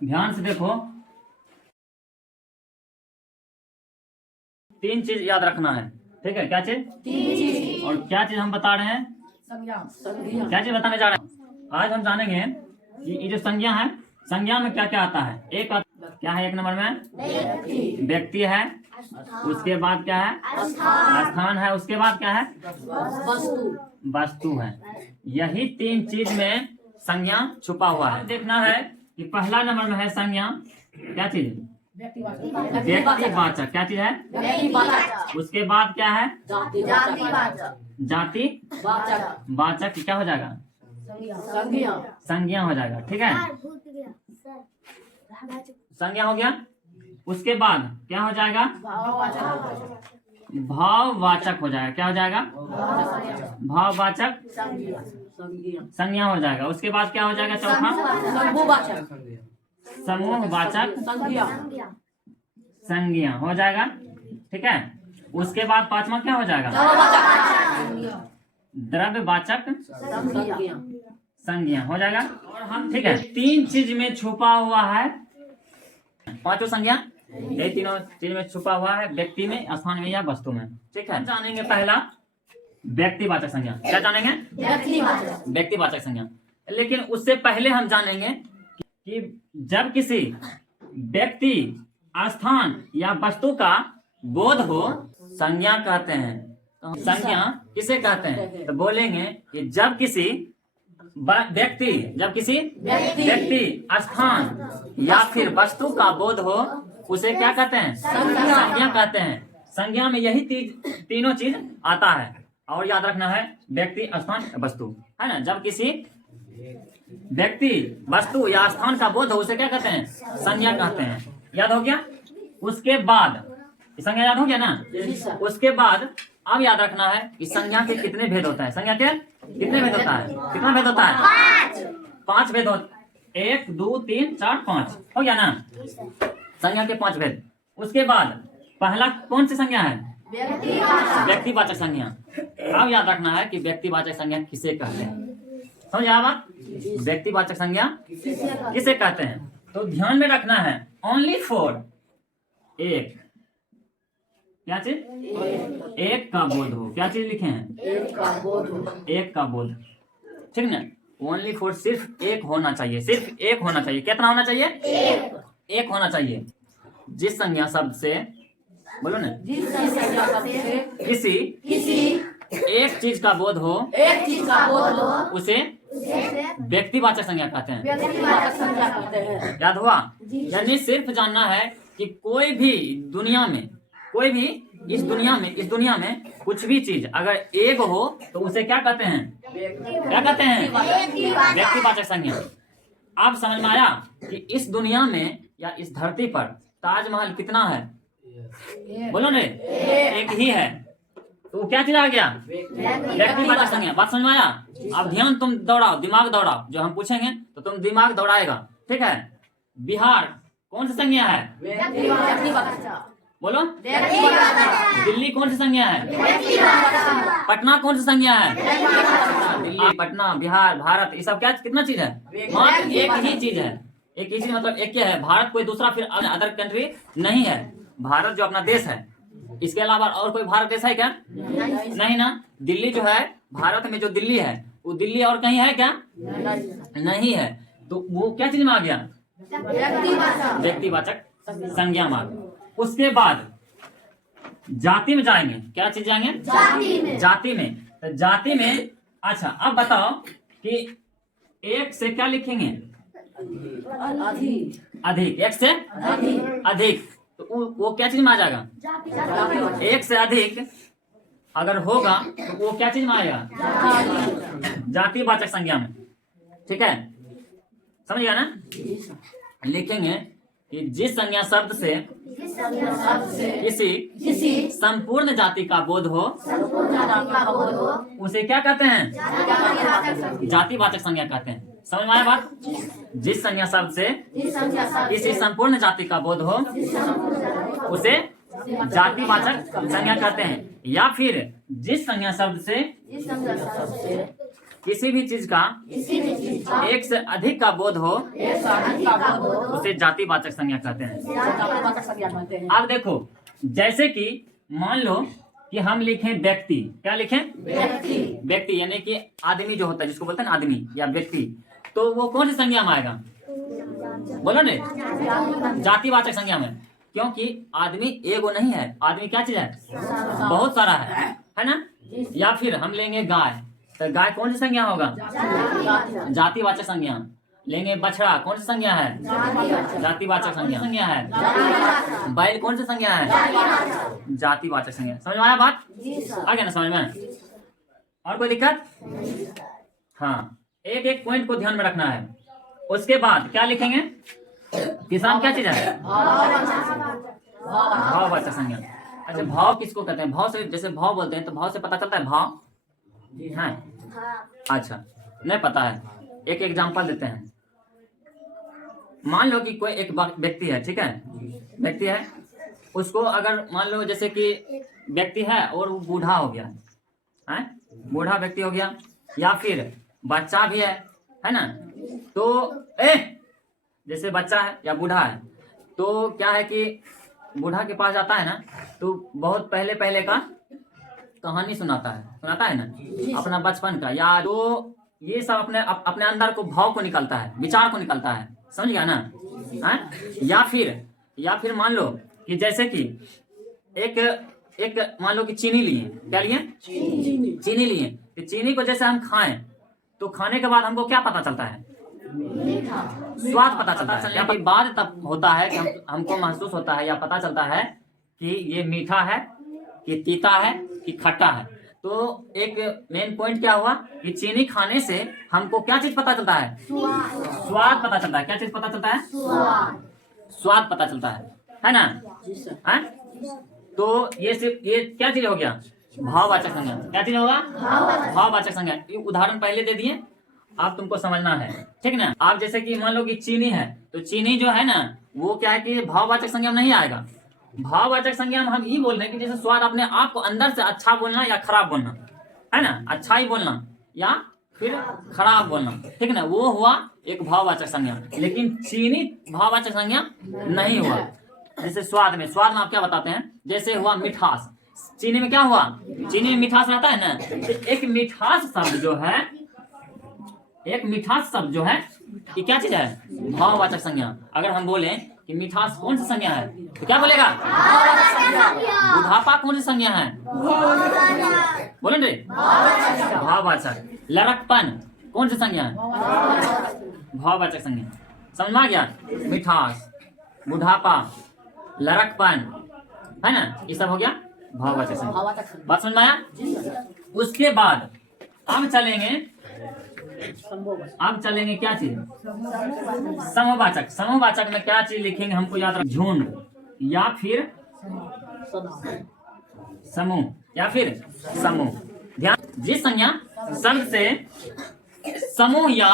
ध्यान से देखो, 3 चीज याद रखना है, ठीक है? क्या चीज? और क्या चीज हम बता रहे हैं? क्या चीज बताने जा रहे हैं? आज हम जानेंगे कि ये जो संज्ञा है, संज्ञा में क्या क्या आता है। क्या है? 1 नंबर में व्यक्ति है, उसके बाद क्या है? स्थान है, उसके बाद क्या है? वस्तु है। यही 3 चीज में संज्ञा छुपा हुआ है। देखना है कि पहला नंबर में है संज्ञा, क्या चीज? व्यक्तिवाचक। क्या चीज है? उसके बाद क्या है? जाति वाचक। क्या हो जाएगा? संज्ञा हो जाएगा, ठीक है? संज्ञा हो गया। उसके बाद क्या हो जाएगा? भाववाचक हो जाएगा। क्या हो जाएगा? भाववाचक संज्ञा हो जाएगा। उसके बाद क्या हो जाएगा? चौथा समूहवाचक संज्ञा हो जाएगा, ठीक है? उसके बाद 5वां क्या हो जाएगा? द्रव्यवाचक संज्ञा हो जाएगा। और हम, ठीक है, 3 चीज में छुपा हुआ है 5 संज्ञा, ये 3 चीज में छुपा हुआ है, व्यक्ति में, स्थान में या वस्तु में, ठीक है? जानेंगे पहला व्यक्तिवाचक संज्ञा। क्या जानेंगे? व्यक्तिवाचक संज्ञा। लेकिन उससे पहले हम जानेंगे कि जब किसी व्यक्ति, स्थान या वस्तु का बोध हो, संज्ञा कहते हैं। तो संज्ञा किसे कहते हैं? तो बोलेंगे कि जब किसी व्यक्ति, स्थान या फिर वस्तु का बोध हो, उसे क्या कहते हैं? संज्ञा कहते हैं। संज्ञा में यही तीनों चीज आता है। और याद रखना है, व्यक्ति, स्थान, वस्तु, है ना? जब किसी व्यक्ति, वस्तु या स्थान का बोध हो, उसे क्या कहते हैं? संज्ञा कहते हैं। याद हो गया? उसके बाद संज्ञा याद हो गया ना? उसके बाद अब याद रखना है कि संज्ञा के कितने भेद होता है। संज्ञा के कितने भेद होता है? कितना भेद होता है? 5 भेद होता है। 1 2 3 4 5 हो गया ना? संज्ञा के 5 भेद। उसके बाद पहला कौन सी संज्ञा है? व्यक्तिवाचक संज्ञा। अब याद रखना है कि व्यक्तिवाचक संज्ञा किसे कहते हैं। समझ बात? व्यक्तिवाचक संज्ञा किसे कहते हैं? तो ध्यान में रखना है, ओनली फॉर एक, क्या चीज? एक का बोध हो। क्या चीज लिखे हैं? एक का बोध, ठीक ना? ओनली फॉर, सिर्फ एक होना चाहिए, सिर्फ एक होना चाहिए। कितना होना चाहिए? एक होना चाहिए। जिस संज्ञा शब्द से, बोलो ना, किसी एक चीज का बोध हो, उसे व्यक्तिवाचक संज्ञा कहते हैं। याद हुआ? यानी सिर्फ जानना है कि कोई भी इस दुनिया में कुछ भी चीज अगर एक हो तो उसे क्या कहते हैं? क्या कहते हैं? व्यक्तिवाचक संज्ञा। आप समझ में आया कि इस दुनिया में या इस धरती पर ताजमहल कितना है? बोलो ने, एक ही है। तो क्या चीज आ गया? व्यक्तिवाचक संज्ञा। बात समझ में आया? अब ध्यान तुम दौड़ाओ, दिमाग दौड़ाओ। जो हम पूछेंगे तो तुम दिमाग दौड़ाएगा, ठीक है? बिहार कौन सी संज्ञा है? बोलो। दिल्ली कौन सी संज्ञा है? पटना कौन सी संज्ञा है? दिल्ली, पटना, बिहार, भारत, ये सब क्या, कितना चीज है? मात्र एक ही चीज है। एक ही चीज मतलब एक है। भारत कोई दूसरा फिर अदर कंट्री नहीं है। भारत जो अपना देश है, इसके अलावा और कोई भारत देश है क्या? नहीं ना। दिल्ली जो है, भारत में जो दिल्ली है, वो दिल्ली और कहीं है क्या? नहीं है। तो वो क्या चीज में आ गया? व्यक्तिवाचक संज्ञा में आ गया। उसके बाद जाति में जाएंगे। क्या चीज जाएंगे? जाति में। तो जाति में, अच्छा अब बताओ कि एक से क्या लिखेंगे? अधिक। एक से अधिक। तो वो क्या चीज में आ जाएगा? एक से अधिक अगर होगा तो वो क्या चीज में आएगा? जातिवाचक संज्ञा में, ठीक है? समझ गया ना? लिखेंगे कि जिस संज्ञा शब्द से किसी संपूर्ण जाति का बोध हो, उसे क्या कहते हैं? जातिवाचक संज्ञा कहते हैं। समझ में आया बात? जिस संज्ञा शब्द से किसी संपूर्ण जाति का बोध हो, उसे जातिवाचक संज्ञा कहते हैं। या फिर जिस संज्ञा शब्द से किसी भी चीज का एक से अधिक का बोध हो उसे जातिवाचक संज्ञा कहते हैं। अब देखो, जैसे कि मान लो कि हम लिखें व्यक्ति, क्या लिखें? व्यक्ति यानी कि आदमी जो होता है, जिसको बोलते हैं ना आदमी या व्यक्ति, तो वो कौन सी संज्ञा में आएगा? बोलो ने, जातिवाचक संज्ञा में। क्योंकि आदमी एगो नहीं है, आदमी क्या चीज है? बहुत सारा है ना। या फिर हम लेंगे गाय, तो गाय कौन सी संज्ञा होगा? जातिवाचक संज्ञा। लेंगे बछड़ा, कौन सी संज्ञा है? जातिवाचक संज्ञा है। बैल कौन सी संज्ञा है? जातिवाचक संज्ञा। समझ में आया बात? आ गया ना समझ में? और कोई दिक्कत? हाँ, एक एक पॉइंट को ध्यान में रखना है। उसके बाद क्या लिखेंगे? किसान क्या चीज है? भाववाचक संज्ञा। अच्छा, भाव किसको कहते हैं? भाव से, जैसे भाव बोलते हैं तो भाव से पता चलता है भाव है। अच्छा, नहीं पता है, एक एग्जांपल देते हैं। मान लो कि कोई एक व्यक्ति है, ठीक है, व्यक्ति है, उसको अगर मान लो जैसे कि व्यक्ति है और वो बूढ़ा हो गया है, बूढ़ा व्यक्ति हो गया, या फिर बच्चा भी है ना, तो जैसे बच्चा है या बूढ़ा है, तो क्या है कि बूढ़ा के पास जाता है ना, तो बहुत पहले पहले का कहानी सुनाता है ना, अपना बचपन का, या तो ये सब अपने अंदर को भाव को निकलता है, विचार को निकलता है, समझ गया ना? या फिर मान लो कि जैसे कि एक मान लो कि चीनी लिए, क्या लिए? चीनी लिए, तो चीनी को जैसे हम खाएं तो खाने के बाद हमको क्या पता चलता है? स्वाद पता चलता है। चलने के बाद तब होता है कि हमको महसूस होता है या पता चलता है कि ये मीठा है कि तीता है कि खट्टा है। तो एक मेन पॉइंट क्या हुआ कि चीनी खाने से हमको क्या चीज पता चलता है? स्वाद पता चलता है। क्या चीज पता चलता है? स्वाद पता चलता है ना? है? तो ये क्या चीज हो गया? भाववाचक संज्ञा। क्या चीज होगा? भाववाचक संज्ञा। ये उदाहरण पहले दे दिए, आप तुमको समझना है, ठीक ना? आप जैसे कि मान लो कि चीनी है, तो चीनी जो है ना, वो क्या है कि भाववाचक संज्ञा में नहीं आएगा। भाववाचक संज्ञा में हम ये बोल रहे हैं कि जैसे स्वाद अपने आप को अंदर से अच्छा बोलना या खराब बोलना, है ना, अच्छा ही बोलना या फिर खराब बोलना, ठीक ना, वो हुआ एक भाववाचक संज्ञा। लेकिन चीनी भाववाचक संज्ञा नहीं हुआ। जैसे स्वाद में आप क्या बताते हैं? जैसे हुआ मिठास, चीनी में क्या हुआ? चीनी में मिठास रहता है ना, तो एक मिठास शब्द जो है ये क्या चीज है? भाववाचक संज्ञा। अगर हम बोले कि मिठास कौन सी संज्ञा है, तो क्या बोलेगा? बुढ़ापा कौन सी संज्ञा है? बोले रे, भाववाचक। लड़कपन कौन सी संज्ञा है? भाववाचक संज्ञा। समझ में आ गया? मिठास, बुढ़ापा, लड़कपन, है ना, ये सब हो गया भाववाचक संज्ञा। बात समझ में आया? उसके बाद अब चलेंगे क्या चीज? समूहवाचक। समूहवाचक में क्या चीज लिखेंगे हमको याद रख? झुंड या फिर समूह ध्यान। जिस संज्ञा शब्द से समूह या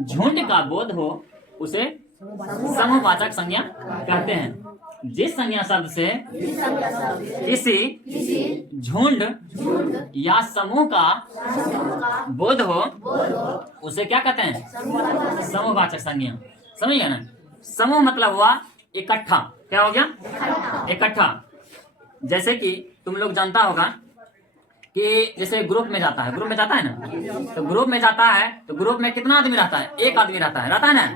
झुंड का बोध हो उसे समूहवाचक संज्ञा कहते हैं। जिस संज्ञा शब्द से किसी झुंड या समूह का बोध हो उसे क्या कहते हैं? समूहवाचक संज्ञा। समझ गया ना? समूह मतलब हुआ इकट्ठा। क्या हो गया? इकट्ठा। जैसे कि तुम लोग जानता होगा कि जैसे ग्रुप में जाता है ना, तो ग्रुप में जाता है तो ग्रुप में कितना आदमी रहता है? एक आदमी रहता है ना?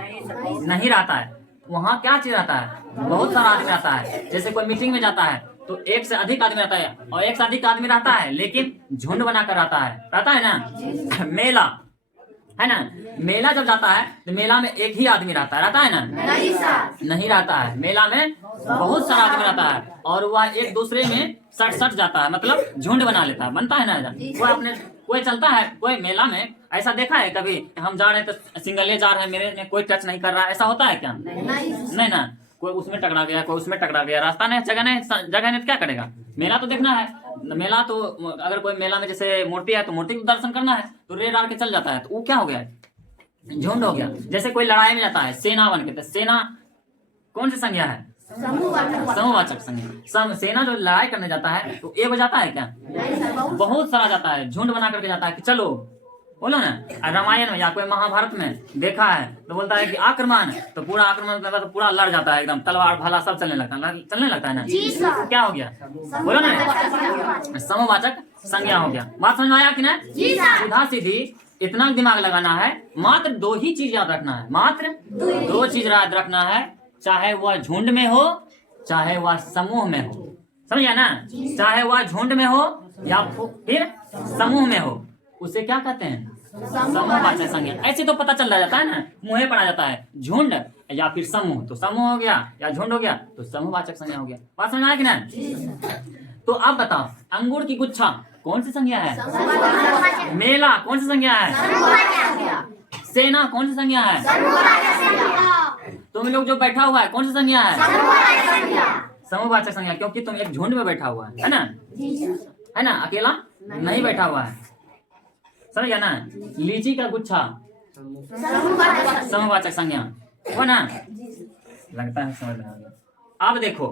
नहीं रहता है। वहाँ क्या चीज रहता है? बहुत सारा आदमी रहता है। जैसे कोई मीटिंग में जाता है तो एक से अधिक आदमी रहता है, और एक से अधिक आदमी रहता है लेकिन झुंड बनाकर रहता है ना? मेला है ना, मेला जब जाता है तो मेला में एक ही आदमी रहता है ना? नहीं रहता है। मेला में बहुत सारा आदमी रहता है और वह एक दूसरे में सट जाता है, मतलब झुंड बना लेता है, बनता है ना? कोई चलता है, कोई मेला में ऐसा देखा है कभी? हम जा रहे हैं तो सिंगले जा रहे हैं, मेरे में कोई टच नहीं कर रहा है, ऐसा होता है क्या? नहीं ना। कोई उसमें टकरा गया, कोई उसमें टकरा गया, रास्ता नहीं, जगह नहीं, तो क्या करेगा? मेला तो देखना है। मेला तो अगर कोई मेला में जैसे मूर्ति है तो मूर्ति को दर्शन करना है, तो रेड आर के चल जाता है, तो वो क्या हो गया? झुंड हो गया। जैसे कोई लड़ाई में जाता है, सेना बन के, तो सेना कौन सी संज्ञा है? समूहवाचक संज्ञा। सेना जो लड़ाई करने जाता है तो एक हो जाता है क्या? बहुत सारा जाता है, झुंड बना करके जाता है कि चलो बोलो ना। और रामायण में या कोई महाभारत में देखा है तो बोलता है कि आक्रमण, तो पूरा आक्रमण करता तो पूरा लड़ जाता है, एकदम तलवार भाला सब चलने लगता है ना। तो क्या हो गया, बोलो ना, समूहवाचक संज्ञा हो गया। बात समझ में आया कि ना? सीधा सीधी इतना दिमाग लगाना है, मात्र 2 ही चीज याद रखना है, मात्र 2 चीज याद रखना है, चाहे वह झुंड में हो चाहे वह समूह में हो, समझिए ना। चाहे वह झुंड में हो या फिर समूह में हो, उसे क्या कहते हैं? समूहवाचक संज्ञा। ऐसे तो पता चल जाता है ना, मुँह पर आ जाता है, झुंड या फिर समूह, तो समूह हो गया या झुंड हो गया तो समूहवाचक संज्ञा हो गया। बात समझ आया कि ना? तो अब बताओ, अंगूर की गुच्छा कौन सी संज्ञा है? मेला कौन सी संज्ञा है? सेना कौन सी संज्ञा है? तुम लोग जो बैठा हुआ है कौन सी संज्ञा है? समूहवाचक संज्ञा, क्योंकि तुम एक झुंड में बैठा हुआ है ना, है ना, अकेला नहीं बैठा हुआ है, समझ गया ना। लीची का गुच्छा समूहवाचक संज्ञा हो ना, लगता है समझ में आ गया। अब देखो,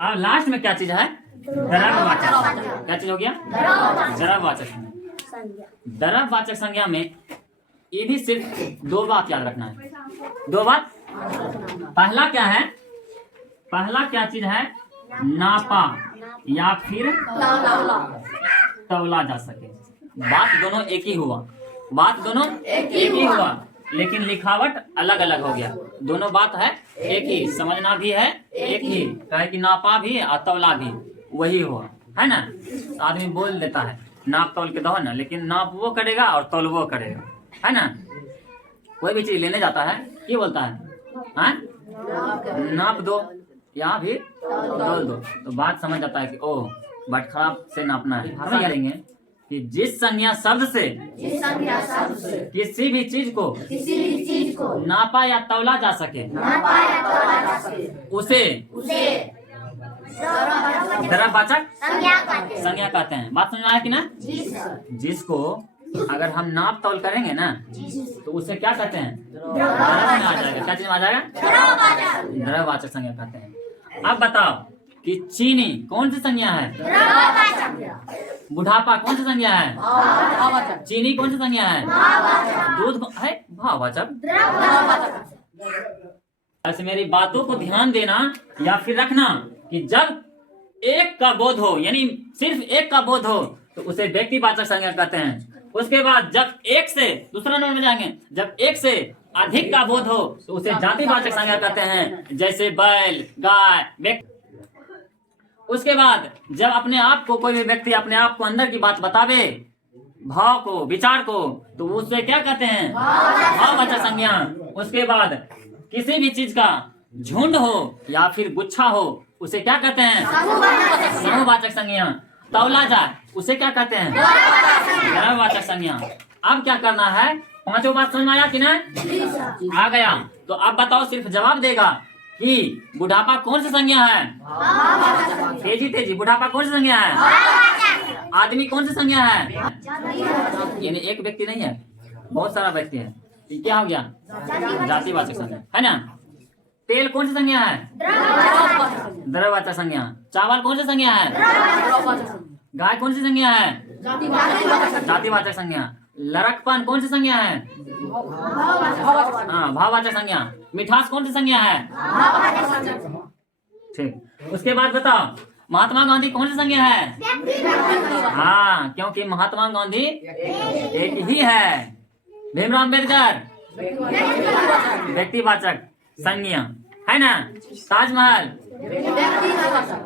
अब लास्ट में क्या चीज है? द्रव्यवाचक। क्या चीज हो गया? द्रव्यवाचक संज्ञा। द्रव्यवाचक संज्ञा में ये भी सिर्फ 2 बात याद रखना है, 2 बात। पहला क्या है? पहला क्या चीज है? नापा या फिर तौला जा सके। बात दोनों एक ही हुआ, बात दोनों एक ही हुआ, लेकिन लिखावट अलग अलग हो गया। दोनों बात है एक ही, समझना भी है एक ही, कहे कि नापा भी और तौला भी वही हुआ, है ना। आदमी बोल देता है नाप तौल के दो ना, लेकिन नाप वो करेगा और तौल वो करेगा, है ना। कोई भी चीज लेने जाता है ये बोलता है नाप दो या भी तौल दो, तो बात समझ जाता है कि ओह बट खराब से नापना है। हम क्या लेंगे कि जिस संज्ञा शब्द से किसी भी चीज को नापा या तौला जा सके उसे द्रव्यवाचक संज्ञा कहते हैं। बात समझ में आया कि ना? जिसको अगर हम नाप तौल करेंगे ना तो उसे क्या कहते हैं? द्रव्य में आ जाएगा। क्या चीज में आ जाएगा? द्रव्यवाचक संज्ञा कहते हैं। अब बताओ कि चीनी कौन सी संज्ञा है? बुढ़ापा कौन सी संज्ञा है? चीनी कौन सी संज्ञा है? दूध है भाववाचक। ऐसे मेरी बातों को ध्यान देना या फिर रखना कि जब एक का बोध हो, यानी सिर्फ एक का बोध हो, तो उसे व्यक्तिवाचक संज्ञा कहते हैं। उसके बाद जब एक से, दूसरा नंबर में जाएंगे, जब एक से अधिक का बोध हो तो उसे जातिवाचक संज्ञा कहते हैं, जैसे बैल, गाय, व्यक्ति। उसके बाद जब अपने आप को कोई भी व्यक्ति अपने आप को अंदर की बात बतावे, भाव को, विचार को, तो उसे क्या कहते हैं? भाववाचक संज्ञा। उसके बाद किसी भी चीज का झुंड हो या फिर गुच्छा हो उसे क्या कहते हैं? समूहवाचक संज्ञा। तौला जाए उसे क्या कहते हैं? द्रव्यवाचक संज्ञा। अब क्या करना है? 5 बात समझ में आया कि ना? आ गया। तो अब बताओ, सिर्फ जवाब देगा कि बुढ़ापा कौन सी संज्ञा है? तेजी बुढ़ापा कौन सी संज्ञा है? आदमी कौन सी संज्ञा है? यानी एक व्यक्ति नहीं है, बहुत सारा व्यक्ति है। क्या हो गया? जातिवाचक संज्ञा, है ना। तेल कौन सी संज्ञा है? द्रव्यवाचक संज्ञा। चावल कौन सी संज्ञा है? गाय कौन सी संज्ञा है? जातिवाचक संज्ञा। लड़कपन कौन सी संज्ञा है? हाँ, भाववाचक संज्ञा। मिठास कौन सी संज्ञा है? ठीक। उसके बाद बताओ, महात्मा गांधी कौन सी संज्ञा है? हाँ, क्योंकि महात्मा गांधी एक ही है। भीमराव अम्बेडकर व्यक्तिवाचक संज्ञा, है ना। ताजमहल व्यक्तिवाचक